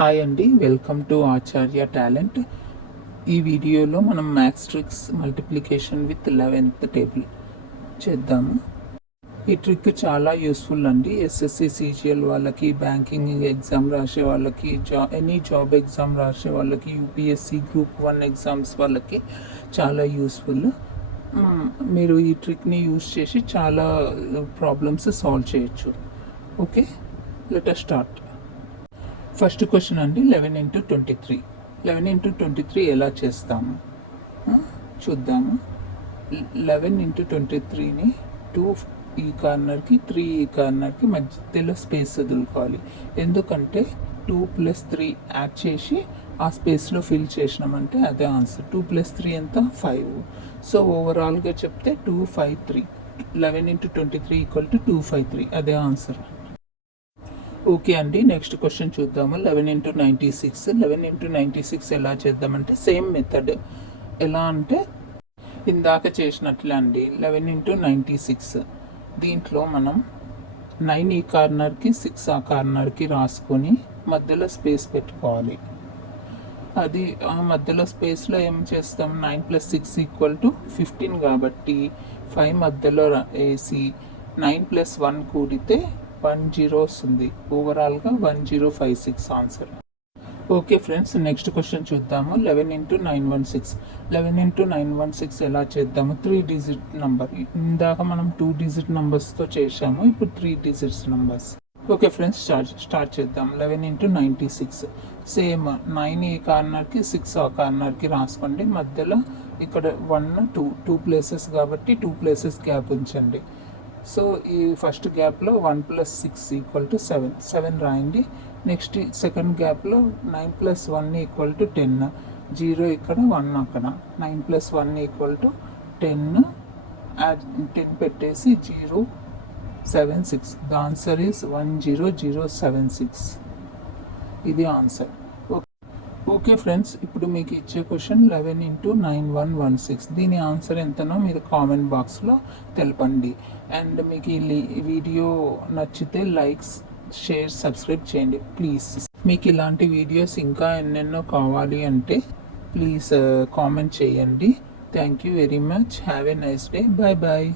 Hi అండి, welcome to Acharya talent. ఈ వీడియోలో మనం maths multiplication with 11th table చేద్దాము. ఈ ట్రిక్ చాలా యూస్ఫుల్ అండి. ఎస్ఎస్సి సిజిఎల్ వాళ్ళకి, బ్యాంకింగ్ ఎగ్జామ్ రాసే వాళ్ళకి, ఎనీ జాబ్ ఎగ్జామ్ రాసే వాళ్ళకి, యూపీఎస్సి గ్రూప్ 1 ఎగ్జామ్స్ వాళ్ళకి చాలా యూస్ఫుల్. మీరు ఈ ట్రిక్ని యూస్ చేసి చాలా ప్రాబ్లమ్స్ సాల్వ్ చేయొచ్చు. Okay, let us start. First question అండి, 11 into 23. 11 into 23 ఎలా చేస్తాము చూద్దాము. 11 into 23ని 2 ఈ కార్నర్కి 3 ఈ కార్నర్కి మధ్యలో స్పేస్ వదులుకోవాలి. ఎందుకంటే 2 + 3 యాడ్ చేసి ఆ స్పేస్లో ఫిల్ చేసినామంటే అదే ఆన్సర్. 2 + 3 ఎంత? 5. సో ఓవరాల్గా చెప్తే 253. 11 into 23 = 253. అదే ఆన్సర్. ఓకే అండి, నెక్స్ట్ క్వశ్చన్ చూద్దాము. 11 into 96. 11 into 96 ఎలా చేద్దామంటే సేమ్ మెథడ్. ఎలా అంటే ఇందాక చేసినట్లే అండి. 11 into 96 దీంట్లో మనం 9 ఈ కార్నర్కి 6 ఆ కార్నర్కి రాసుకొని మధ్యలో స్పేస్ పెట్టుకోవాలి. అది ఆ మధ్యలో స్పేస్లో ఏం చేస్తాం? 9 + 6 = 15 కాబట్టి 5 మధ్యలో వేసి 9 + 1 కూడితే 10 వస్తుంది. ఓవరాల్గా 1056 answer. Okay friends, next question చూద్దాము. 11 into 916. 11 into 916 ఎలా చేద్దాము? 3 డిజిట్ నెంబర్. ఇందాక మనం 2 డిజిట్ నెంబర్స్తో చేసాము, ఇప్పుడు 3 digits numbers. Okay friends, start చేద్దాం. 11 into 96 సేమ్ 9 ఈ కార్నర్కి 6 ఆ కార్నర్కి రాసుకోండి. మధ్యలో ఇక్కడ 1 2 ప్లేసెస్ కాబట్టి 2 ప్లేసెస్ గ్యాప్ ఉంచండి. సో ఈ ఫస్ట్ గ్యాప్లో 1 + 6 = 7. 7 రాయండి. నెక్స్ట్ సెకండ్ గ్యాప్లో 9 + 1 = 10. 0 ఇక్కడ, 1 అక్కడ. 9 + 1 = 10. 10 పెట్టేసి 076. The answer is 10076. ఇది ఆన్సర్. ఓకే ఫ్రెండ్స్, ఇప్పుడు మీకు ఇచ్చే క్వశ్చన్ 11 into 9116. దీని ఆన్సర్ ఎంతనో మీరు కామెంట్ బాక్స్లో తెలపండి. అండ్ మీకు ఈ వీడియో నచ్చితే లైక్స్, షేర్, సబ్స్క్రైబ్ చేయండి ప్లీజ్. మీకు ఇలాంటి వీడియోస్ ఇంకా ఎన్నెన్నో కావాలి అంటే ప్లీజ్ కామెంట్ చేయండి. Thank you very much. Have a nice day. Bye bye.